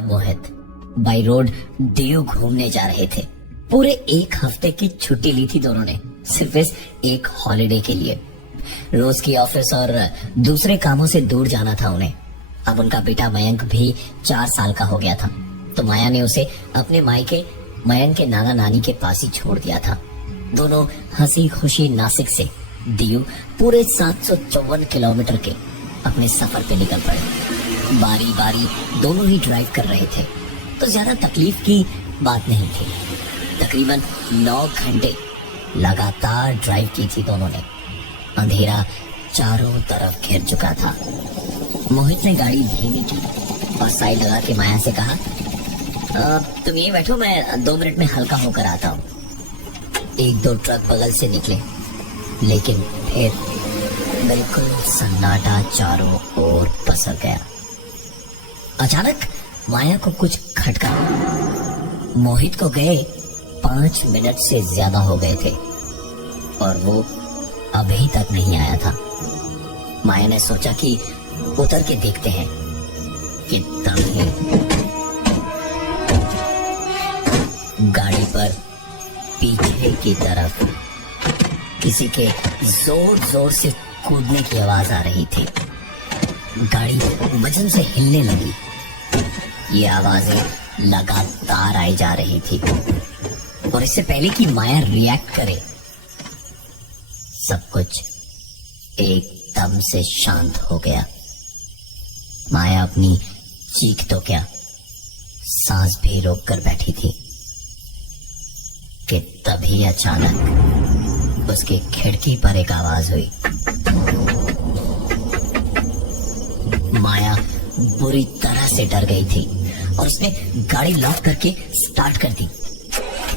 और मोहित by road Diu घूमने जा रहे थे। पूरे एक हफ्ते की छुट्टी ली थी दोनों ने, सिर्फ इस एक हॉलिडे के लिए। रोज की ऑफिस और दूसरे कामों से दूर जाना था उन्हें। अब उनका बेटा मयंक भी 4 साल का हो गया था, तो माया ने उसे अपने मायके मयंक के नाना नानी के पास ही छोड़ दिया था। दोनों हंसी खुशी नासिक से दीव पूरे 754 किलोमीटर के अपने सफर पे निकल पड़े। बारी बारी दोनों ही ड्राइव कर रहे थे, तो ज्यादा तकलीफ की बात नहीं थी। तकरीबन 9 घंटे लगातार ड्राइव की थी दोनों ने। अंधेरा चारों तरफ घेर चुका था। मोहित ने गाड़ी धीमी की और साइड लगा के माया से कहा, तुम यहीं बैठो, मैं 2 मिनट में हल्का होकर आता हूँ। 1-2 ट्रक बगल से निकले, लेकिन फिर बिल्कुल सन्नाटा चारों ओर पसर गया। अचानक माया को कुछ खटका। मोहित को गए 5 मिनट से ज्यादा हो गए थे और वो अभी तक नहीं आया था। माया ने सोचा कि उतर के देखते हैं कि तभी गाड़ी पर पीछे की तरफ किसी के जोर जोर से कूदने की आवाज आ रही थी। गाड़ी वजन से हिलने लगी। ये आवाजें लगातार आई जा रही थी और इससे पहले कि माया रिएक्ट करे, सब कुछ एकदम से शांत हो गया। माया अपनी चीख तो क्या, सांस भी रोक कर बैठी थी कि तभी अचानक उसकी खिड़की पर एक आवाज हुई। माया बुरी तरह से डर गई थी और उसने गाड़ी लॉक करके स्टार्ट कर दी।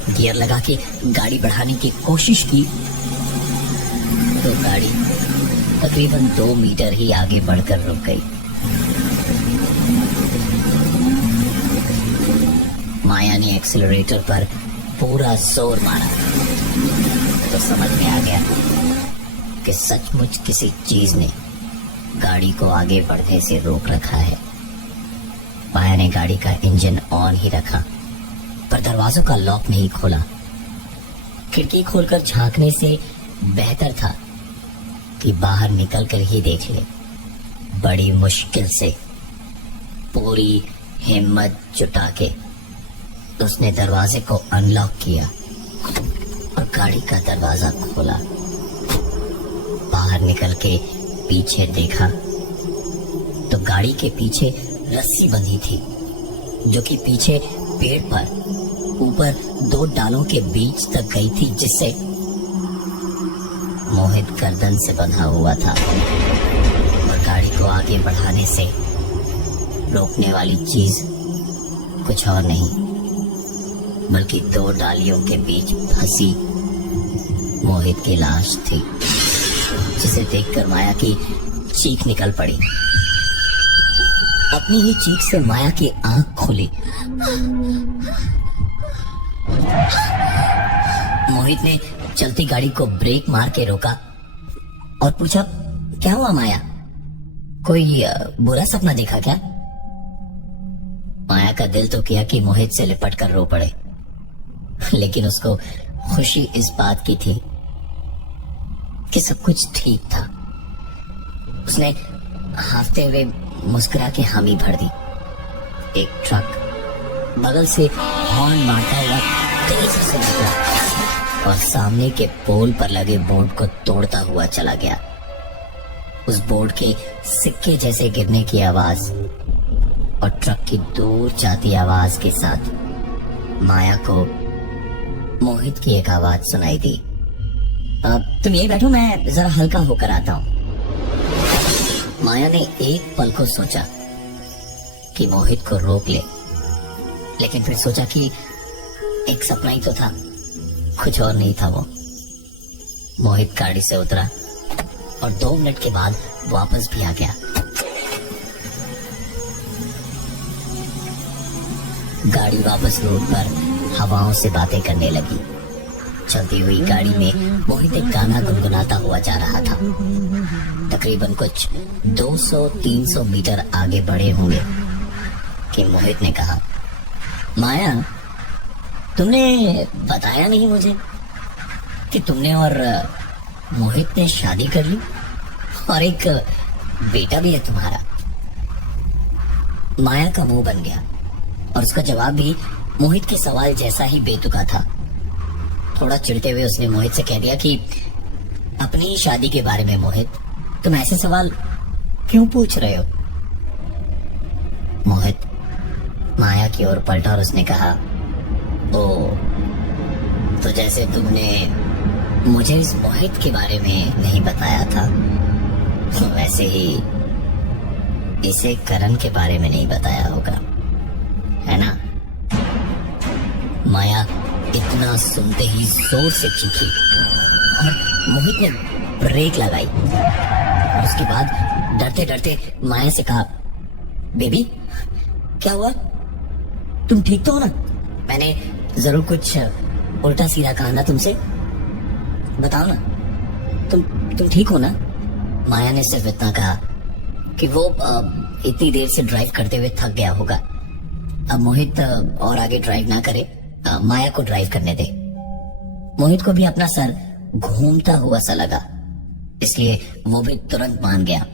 गियर लगा के गाड़ी बढ़ाने की कोशिश की तो गाड़ी तकरीबन 2 मीटर ही आगे बढ़कर रुक गई। माया ने एक्सीलरेटर पर पूरा जोर मारा तो समझ में आ गया कि सचमुच किसी चीज ने गाड़ी को आगे बढ़ने से रोक रखा है। माया ने गाड़ी का इंजन ऑन ही रखा, पर दरवाजों का लॉक नहीं खोला। खिड़की खोलकर झांकने से बेहतर था कि बाहर निकलकर ही देख ले। बड़ी मुश्किल से पूरी हिम्मत जुटा के उसने दरवाजे को अनलॉक किया और गाड़ी का दरवाजा खोला। बाहर निकल के पीछे देखा तो गाड़ी के पीछे रस्सी बंधी थी, जो कि पीछे पेड़ पर ऊपर 2 डालों के बीच तक गई थी, जिससे मोहित गर्दन से बंधा हुआ था। और गाड़ी को आगे बढ़ाने से रोकने वाली चीज कुछ और नहीं बल्कि 2 डालियों के बीच फंसी मोहित की लाश थी, जिसे देखकर माया की चीख निकल पड़ी। अपनी ही चीख से माया की आंख खुली। मोहित ने चलती गाड़ी को ब्रेक मार के रोका और पूछा, क्या हुआ माया, कोई बुरा सपना देखा क्या? माया का दिल तो किया कि मोहित से लिपट कर रो पड़े, लेकिन उसको खुशी इस बात की थी कि सब कुछ ठीक था। उसने हाफते हुए मुस्कुरा के हामी भर दी। एक ट्रक बगल से हॉर्न मारता हुआ तेजी से निकला और सामने के पोल पर लगे बोर्ड को तोड़ता हुआ चला गया। उस बोर्ड के सिक्के जैसे गिरने की आवाज और ट्रक की दूर जाती आवाज के साथ माया को मोहित की एक आवाज सुनाई दी, तुम यही बैठो, मैं जरा हल्का होकर आता हूं। माया ने एक पल को सोचा कि मोहित को रोक ले, लेकिन फिर सोचा कि एक सपना ही तो था, कुछ और नहीं था वो। मोहित गाड़ी से उतरा और 2 मिनट के बाद वापस भी आ गया। गाड़ी वापस रोड पर हवाओं से बातें करने लगी। चलती हुई गाड़ी में मोहित एक गाना गुनगुनाता हुआ जा रहा था। तकरीबन कुछ 200-300 मीटर आगे बढ़े होंगे कि मोहित ने कहा, माया तुमने बताया नहीं मुझे कि तुमने और मोहित ने शादी कर ली और एक बेटा भी है तुम्हारा। माया का मुंह बन गया और उसका जवाब भी मोहित के सवाल जैसा ही बेतुका था। थोड़ा चिढ़ते हुए उसने मोहित से कह दिया कि अपनी ही शादी के बारे में मोहित, तुम ऐसे सवाल क्यों पूछ रहे हो? मोहित माया की ओर पलटा और उसने कहा, ओ तो जैसे तुमने मुझे इस मोहित के बारे में नहीं बताया था, वैसे ही इसे करण के बारे में नहीं बताया होगा, है ना? माया इतना सुनते ही जोर से चीखी और मोहित ने ब्रेक लगाई और उसके बाद डरते डरते माया से कहा, बेबी क्या हुआ? तुम ठीक तो हो ना? मैंने जरूर कुछ उल्टा सीधा कहा ना तुमसे? बताओ ना, तुम ठीक हो ना? माया ने सिर्फ इतना कहा कि वो इतनी देर से ड्राइव करते हुए थक गया होगा। अब मोहित और आगे ड्राइव ना करे, माया को ड्राइव करने दे। मोहित को भी अपना सर घूमता हुआ सा लगा, इसलिए वो भी तुरंत मान गया।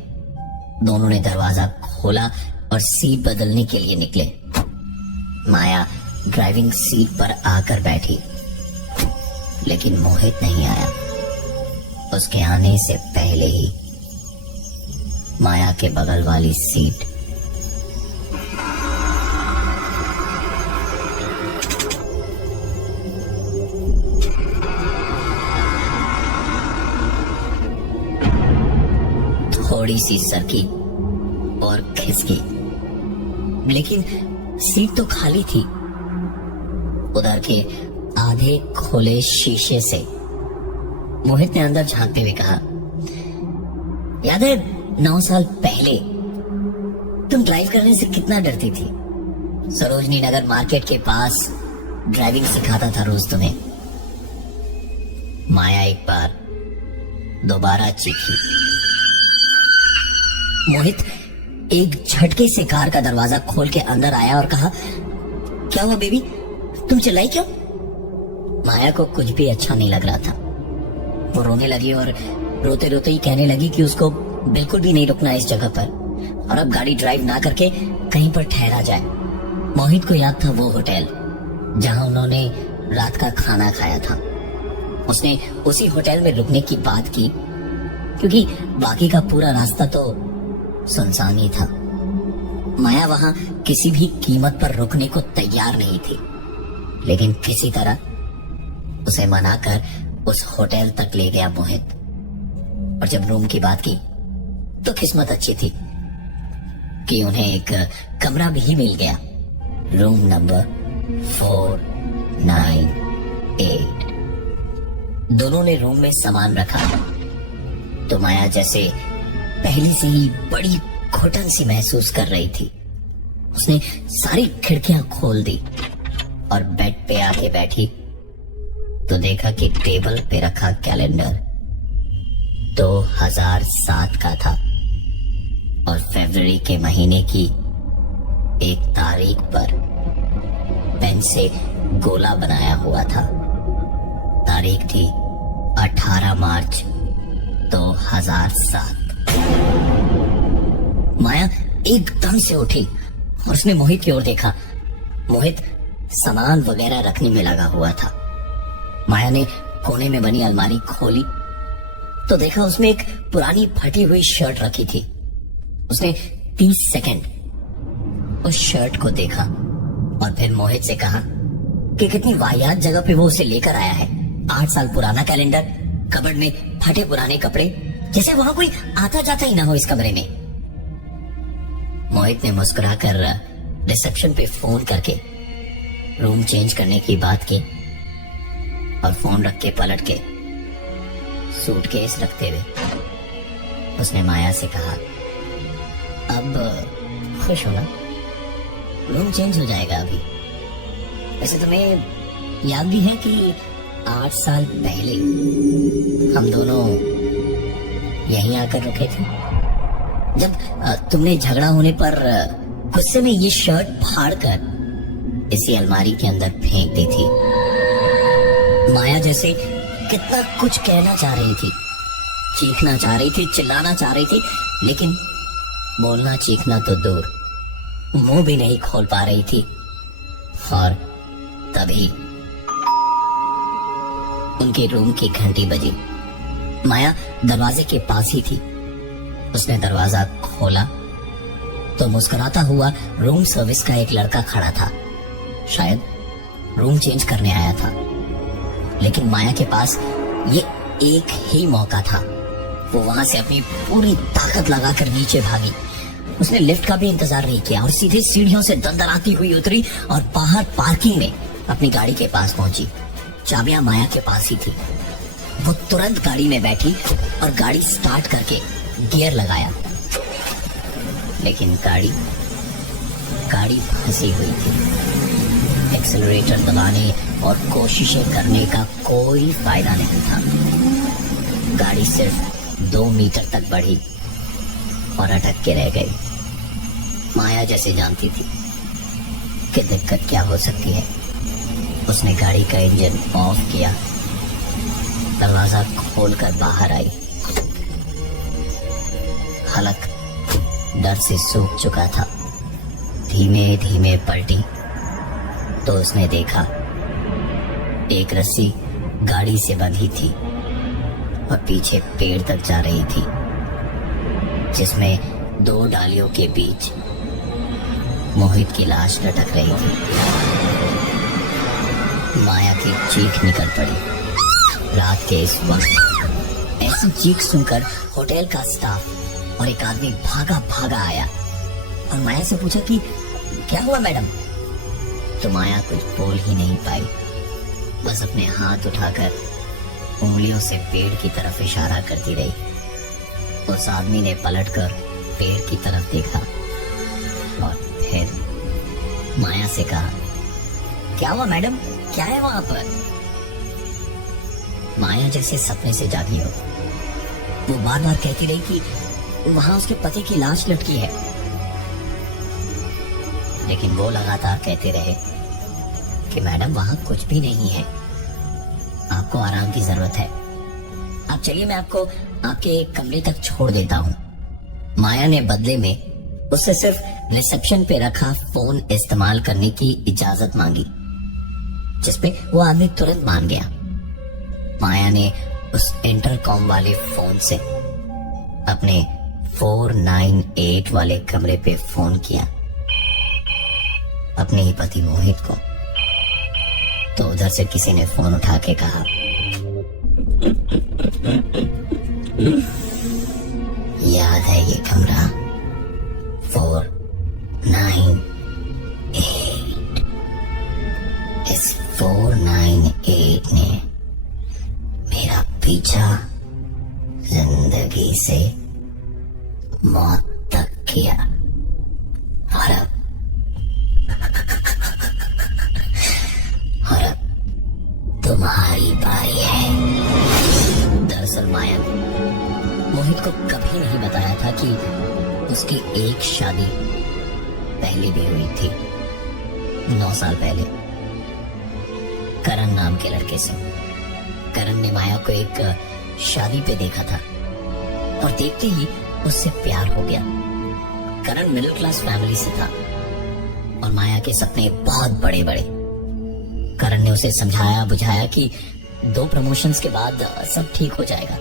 दोनों ने दरवाजा खोला और सीट बदलने के लिए निकले। माया ड्राइविंग सीट पर आकर बैठी, लेकिन मोहित नहीं आया। उसके आने से पहले ही माया के बगल वाली सीट थोड़ी सी सरकी और खिसकी, लेकिन सीट तो खाली थी। उधर के आधे खोले शीशे से मोहित ने अंदर झांकते हुए कहा, याद है 9 साल पहले तुम ड्राइव करने से कितना डरती थी? सरोजनी नगर मार्केट के पास ड्राइविंग सिखाता था रोज तुम्हें। माया एक बार दोबारा चीखी। मोहित एक झटके से कार का दरवाजा खोल के अंदर आया और कहा, क्या हुआ बेबी, तुम चिल्लाई क्यों? माया को कुछ भी अच्छा नहीं लग रहा था। वो रोने लगी और रोते रोते ही कहने लगी कि उसको बिल्कुल भी नहीं रुकना इस जगह पर और अब गाड़ी ड्राइव ना करके कहीं पर ठहरा जाए। मोहित को याद था वो होटल जहां उन्होंने रात का खाना खाया था। उसने उसी होटल में रुकने की बात की क्योंकि बाकी का पूरा रास्ता तो सुनसान ही था। माया वहां किसी भी कीमत पर रुकने को तैयार नहीं थी, लेकिन किसी तरह उसे मनाकर उस होटल तक ले गया मोहित। और जब रूम की बात की तो किस्मत अच्छी थी कि उन्हें एक कमरा भी मिल गया, रूम नंबर 498। दोनों ने रूम में सामान रखा तो माया जैसे पहले से ही बड़ी घुटन सी महसूस कर रही थी। उसने सारी खिड़कियां खोल दी और बेड पे आके बैठी तो देखा कि टेबल पे रखा कैलेंडर 2007 का था और फरवरी के महीने की एक तारीख पर पेन से गोला बनाया हुआ था। तारीख थी 18 मार्च 2007। माया एकदम से उठी और उसने मोहित की ओर देखा। मोहित सामान वगैरह रखने में लगा हुआ था। माया ने कोने में बनी अलमारी खोली तो देखा उसमें एक पुरानी फटी हुई शर्ट रखी थी। उसने 30 सेकंड उस शर्ट को देखा और फिर मोहित से कहा कि कितनी वाहियात जगह पे वो उसे लेकर आया है। 8 साल पुराना कैलेंडर, कबर्ड में फटे पुराने कपड़े, जैसे वहां कोई आता जाता ही ना हो इस कमरे में। मोहित ने मुस्कुराकर रिसेप्शन पे फोन करके रूम चेंज करने की बात की और फोन रख के पलट के सूटकेस रखते हुए उसने माया से कहा, अब खुश हो ना? रूम चेंज हो जाएगा अभी। वैसे तुम्हें याद भी है कि 8 साल पहले हम दोनों यहीं आकर रुके थे, जब तुमने झगड़ा होने पर गुस्से में ये शर्ट फाड़कर इसी अलमारी के अंदर फेंक दी थी। माया जैसे कितना कुछ कहना चाह रही थी, चीखना चाह रही थी, चिल्लाना चाह रही थी, लेकिन बोलना चीखना तो दूर, मुंह भी नहीं खोल पा रही थी। और तभी उनके रूम की घंटी बजी। माया दरवाजे के पास ही थी। उसने दरवाजा खोला तो मुस्कुराता हुआ रूम सर्विस का एक लड़का खड़ा था। शायद रूम चेंज करने आया था, लेकिन माया के पास ये एक ही मौका था। वो वहां से अपनी पूरी ताकत लगाकर नीचे भागी। उसने लिफ्ट का भी इंतजार नहीं किया और सीधे सीढ़ियों से दंदराती हुई उतरी और बाहर पार्किंग में अपनी गाड़ी के पास पहुंची। चाबियां माया के पास ही थी। वो तुरंत गाड़ी में बैठी और गाड़ी स्टार्ट करके गियर लगाया, लेकिन गाड़ी फंसी हुई थी। एक्सेलरेटर दबाने और कोशिशें करने का कोई फायदा नहीं था। गाड़ी सिर्फ 2 मीटर तक बढ़ी और अटक के रह गई। माया जैसे जानती थी कि दिक्कत क्या हो सकती है। उसने गाड़ी का इंजन ऑफ किया, दरवाजा खोलकर बाहर आई। हलक डर से सूख चुका था। धीमे धीमे पलटी तो उसने देखा एक रस्सी गाड़ी से बंधी थी और पीछे पेड़ तक जा रही थी, जिसमें 2 डालियों के बीच मोहित की लाश लटक रही थी। माया की चीख निकल पड़ी। रात के इस वक्त ऐसी चीख सुनकर होटल का स्टाफ और एक आदमी भागा भागा आया और माया से पूछा कि क्या हुआ मैडम। तो माया कुछ बोल ही नहीं पाई, बस अपने हाथ उठाकर उंगलियों से पेड़ की तरफ इशारा करती रही। उस आदमी ने पलटकर पेड़ की तरफ देखा और फिर माया से कहा, क्या हुआ मैडम, क्या है वहां पर। माया जैसे सपने से जागी हो। वो बार बार कहती रही कि वहां उसके पति की लाश लटकी है, लेकिन वो लगातार कहते रहे कि मैडम वहां कुछ भी नहीं है, आपको आराम की जरूरत है। आप चलिए, मैं आपको आपके कमरे तक छोड़ देता हूँ। माया ने बदले में उससे सिर्फ रिसेप्शन पे रखा फोन इस्तेमाल करने की इजाजत मांगी, जिसपे वो आदमी तुरंत मान गया। माया ने उस इंटरकॉम वाले फोन से अपने 498 वाले कमरे पे फोन किया अपने ही पति मोहित को। तो उधर से किसी ने फोन उठा के कहा, याद है ये कमरा 498। इस 498 ने मेरा पीछा जिंदगी से मौत तक किया और अब तुम्हारी बारी है। दरअसल माया ने मोहित को कभी नहीं बताया था कि उसकी एक शादी पहले भी हुई थी, 9 साल पहले, करण नाम के लड़के से। करण ने माया को एक शादी पे देखा था और देखते ही उससे प्यार हो गया। करण मिडिल क्लास फैमिली से था और माया के सपने बहुत बड़े बड़े। करण ने उसे समझाया बुझाया कि 2 प्रमोशंस के बाद सब ठीक हो जाएगा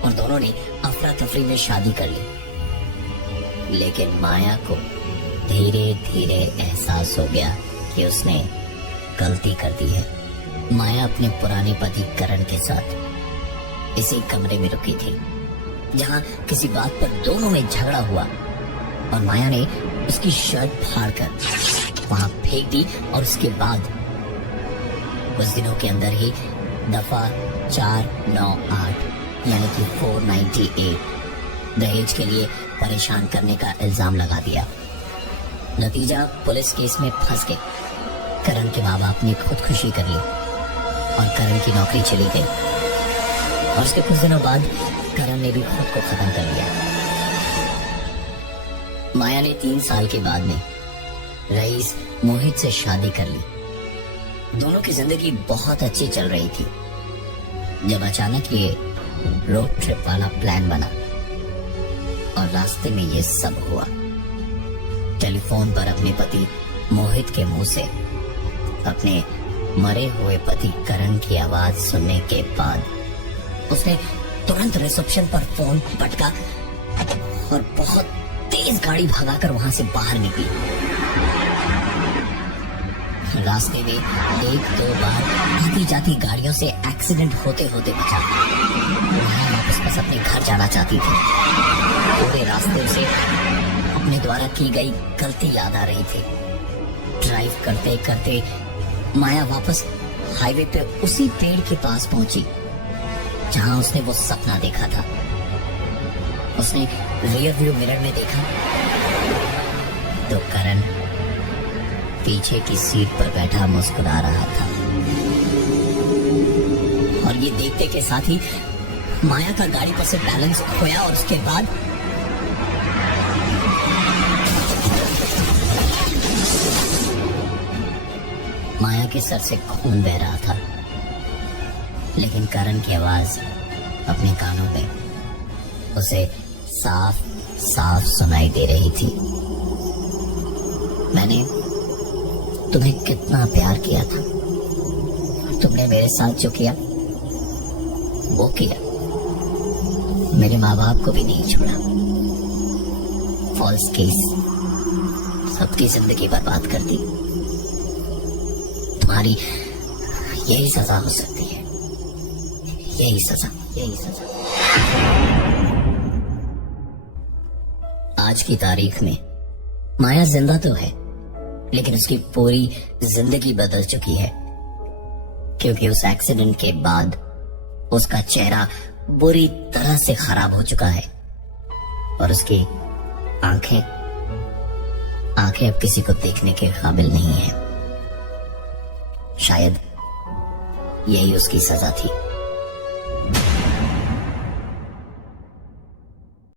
और दोनों ने अफरा तफरी में शादी कर ली। लेकिन माया को धीरे धीरे एहसास हो गया कि उसने गलती कर दी है। माया अपने पुराने पति करण के साथ इसी कमरे में रुकी थी, जहां किसी बात पर दोनों में झगड़ा हुआ और माया ने उसकी शर्ट फाड़कर वहां फेंक दी और उसके बाद कुछ दिनों के अंदर ही दफा 498 यानी कि 498 दहेज के लिए परेशान करने का इल्जाम लगा दिया। नतीजा, पुलिस केस में फंस गए। करण के माँ बाप ने खुदकुशी कर ली और करण की नौकरी चली गई और उसके कुछ दिनों बाद करण ने भी खुद को खत्म कर लिया। माया ने 3 साल के बाद में रईस मोहित से शादी कर ली। दोनों की जिंदगी बहुत अच्छी चल रही थी जब अचानक ये रोड ट्रिप वाला प्लान बना और रास्ते में ये सब हुआ। टेलीफोन पर अपने पति मोहित के मुंह से अपने मरे हुए पति करण की आवाज सुनने के बाद उसने तुरंत रिसेप्शन पर फोन पटका और बहुत तेज गाड़ी भगाकर वहां से बाहर निकली। रास्ते में 1-2 बार आती जाती गाड़ियों से एक्सीडेंट होते होते बचा। वह वापस बस अपने घर जाना चाहती थी। पूरे रास्ते उसे अपने द्वारा की गई गलती याद आ रही थी। ड्राइव करते करते माया वापस हाईवे पे उसी पेड़ के पास पहुंची जहां उसने वो सपना देखा था। उसने रियर व्यू मिरर में देखा तो करण पीछे की सीट पर बैठा मुस्कुरा रहा था। और ये देखते के साथ ही माया का गाड़ी पर से बैलेंस खोया और उसके बाद माया के सर से खून बह रहा था, लेकिन करण की आवाज अपने कानों पे उसे साफ साफ सुनाई दे रही थी। मैंने तुम्हें कितना प्यार किया था, तुमने मेरे साथ जो किया वो किया। मेरे माँ बाप को भी नहीं छोड़ा। फॉल्स केस, सबकी जिंदगी बर्बाद कर दी। तुम्हारी यही सजा हो सकती है, यही सजा, यही सजा। आज की तारीख में माया जिंदा तो है, लेकिन उसकी पूरी जिंदगी बदल चुकी है, क्योंकि उस एक्सीडेंट के बाद उसका चेहरा बुरी तरह से खराब हो चुका है और उसकी आंखें अब किसी को देखने के काबिल नहीं है। शायद यही उसकी सजा थी।